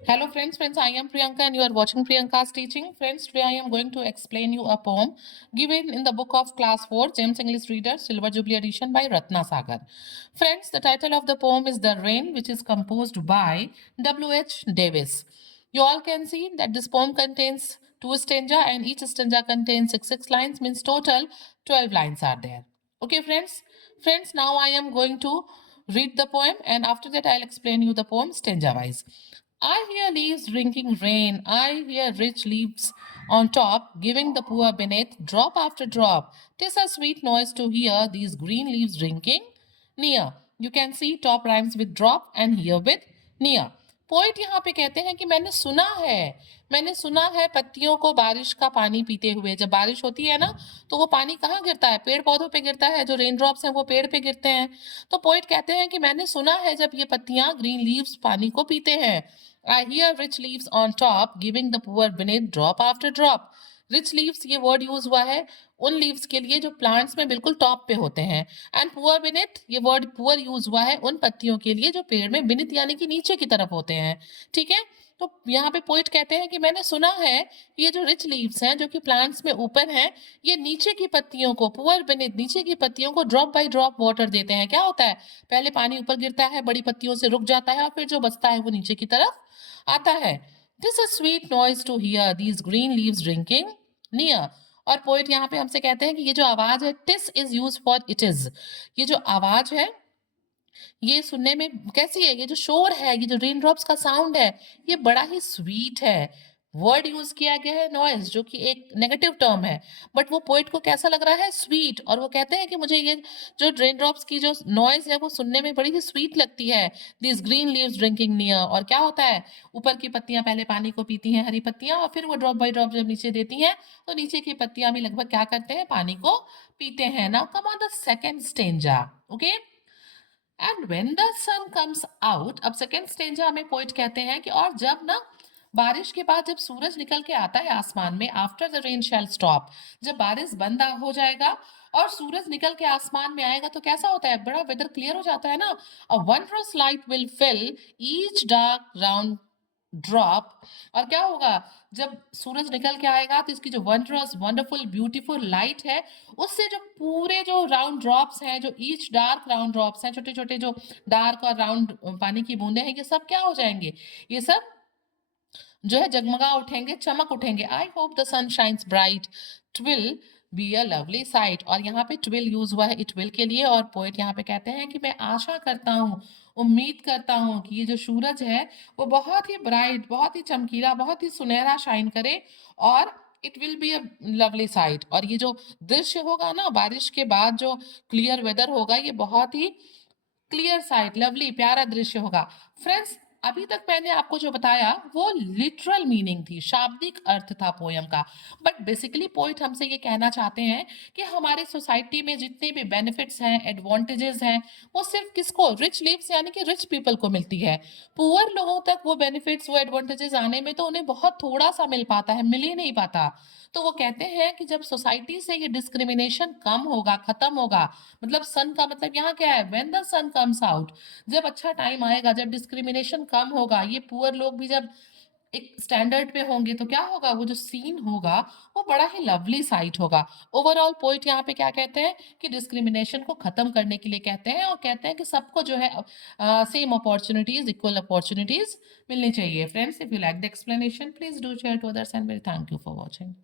Hello friends, I am Priyanka and you are watching Priyanka's teaching. Friends, today I am going to explain you a poem given in the book of class 4, James English Reader, Silver Jubilee edition by Ratna Sagar. Friends, the title of the poem is The Rain, which is composed by W.H. Davis. You all can see that this poem contains 2 stanza and each stanza contains 6 lines, means total 12 lines are there. Okay friends, now I am going to read the poem and after that I'll explain you the poem stanza wise. I hear leaves drinking rain. I hear rich leaves on top, giving the poor beneath drop after drop. 'Tis a sweet noise to hear these green leaves drinking near. You can see top rhymes with drop and here with near. Poet यहाँ पे कहते हैं कि मैंने सुना है पत्तियों को बारिश का पानी पीते हुए। जब बारिश होती है ना तो वो पानी कहाँ गिरता है? पेड़ पौधों पे गिरता है। जो रेन ड्रॉप्स हैं वो पेड़ पे गिरते हैं। तो पोइट कहते हैं कि मैंने सुना है जब ये पत्तियां ग्रीन लीव्स पानी को पीते हैं। I hear rich leaves on top, giving the poor beneath drop after drop. Rich leaves ये वर्ड यूज हुआ है उन लीव्स के लिए जो प्लांट्स में बिल्कुल टॉप पे होते हैं। एंड पुअर बिनिथ ये वर्ड पुअर यूज हुआ है उन पत्तियों के लिए जो पेड़ में बिनिथ यानी कि नीचे की तरफ होते हैं। ठीक है, तो यहाँ पे पोइट कहते हैं कि मैंने सुना है ये जो रिच लीव्स हैं जो कि प्लांट्स में ऊपर हैं, ये नीचे की पत्तियों को पुअर बिनिथ नीचे की पत्तियों को ड्रॉप बाय ड्रॉप वाटर देते हैं। क्या होता है? पहले पानी ऊपर गिरता है, बड़ी पत्तियों से रुक जाता है और फिर जो बचता है वो नीचे की तरफ आता है। This is sweet noise to hear these green leaves drinking near. और पोइट यहाँ पे हमसे कहते हैं कि ये जो आवाज है this is use for it is. ये जो आवाज है ये सुनने में कैसी है? ये जो शोर है, ये जो रेन ड्रॉप्स का साउंड है, ये बड़ा ही स्वीट है। वर्ड यूज किया गया है नॉइज, जो कि एक नेगेटिव टर्म है, बट वो पोइट को कैसा लग रहा है? स्वीट। और वो कहते हैं कि मुझे ये जो रेन ड्रॉप्स की जो नॉइज है वो सुनने में बड़ी ही स्वीट लगती है। This green leaves drinking near. और क्या होता है? ऊपर की पत्तियां पहले पानी को पीती हैं, हरी पत्तियां, और फिर वो ड्रॉप बाय ड्रॉप जब नीचे देती हैं तो नीचे की पत्तियां भी लगभग क्या करते हैं? पानी को पीते हैं। Now come on the second stanza. Okay, and when the sun comes out. अब सेकेंड स्टेंजा हमें पोइट कहते हैं कि और जब ना बारिश के बाद जब सूरज निकल के आता है आसमान में, after the rain shall stop, जब बारिश बंद हो जाएगा और सूरज निकल के आसमान में आएगा तो कैसा होता है? बड़ा वेदर क्लियर हो जाता है ना। A wondrous light will fill each dark round drop. और क्या होगा? जब सूरज निकल के आएगा तो इसकी जो वंडरस वंडरफुल ब्यूटीफुल लाइट है उससे जो पूरे जो राउंड ड्रॉप्स हैं, जो ईच डार्क राउंड ड्रॉप्स हैं, छोटे छोटे जो डार्क और राउंड पानी की बूंदे हैं, ये सब क्या हो जाएंगे? ये सब जो है जगमगा उठेंगे, चमक उठेंगे। I hope the sun shines bright, it will be a lovely sight. और यहाँ पे ट्विल यूज हुआ है इट विल के लिए। और पोएट यहाँ पे कहते हैं कि मैं आशा करता हूँ, उम्मीद करता हूँ कि ये जो सूरज है वो बहुत ही ब्राइट, बहुत ही चमकीला, बहुत ही सुनहरा शाइन करे और it will be a lovely sight. और ये जो दृश्य होगा ना बारिश के बाद, जो क्लियर वेदर होगा, ये बहुत ही क्लियर साइट, लवली, प्यारा दृश्य होगा। फ्रेंड्स, अभी तक मैंने आपको जो बताया वो लिटरल मीनिंग थी, शाब्दिक अर्थ था पोयम का। बट बेसिकली पोइट हमसे ये कहना चाहते हैं कि हमारे सोसाइटी में जितने भी बेनिफिट्स हैं, एडवांटेजेस हैं, वो सिर्फ किसको? रिच लीव्स यानी कि रिच पीपल को मिलती है। पुअर लोगों तक वो बेनिफिट्स, वो एडवांटेजेस आने में तो उन्हें बहुत थोड़ा सा मिल पाता है, मिल ही नहीं पाता। तो वो कहते हैं कि जब सोसाइटी से ये डिस्क्रिमिनेशन कम होगा, खत्म होगा, मतलब सन का मतलब यहाँ क्या है? When the sun comes out, जब अच्छा टाइम आएगा, जब डिस्क्रिमिनेशन कम होगा, ये पुअर लोग भी जब एक स्टैंडर्ड पे होंगे तो क्या होगा? वो जो सीन होगा वो बड़ा ही लवली साइट होगा। ओवरऑल पोइट यहाँ पे क्या कहते हैं कि डिस्क्रिमिनेशन को खत्म करने के लिए कहते हैं और कहते हैं कि सबको जो है सेम अपॉर्चुनिटीज, इक्वल अपॉर्चुनिटीज मिलनी चाहिए। Friends, if you like the explanation please do share to others and very thank you for watching.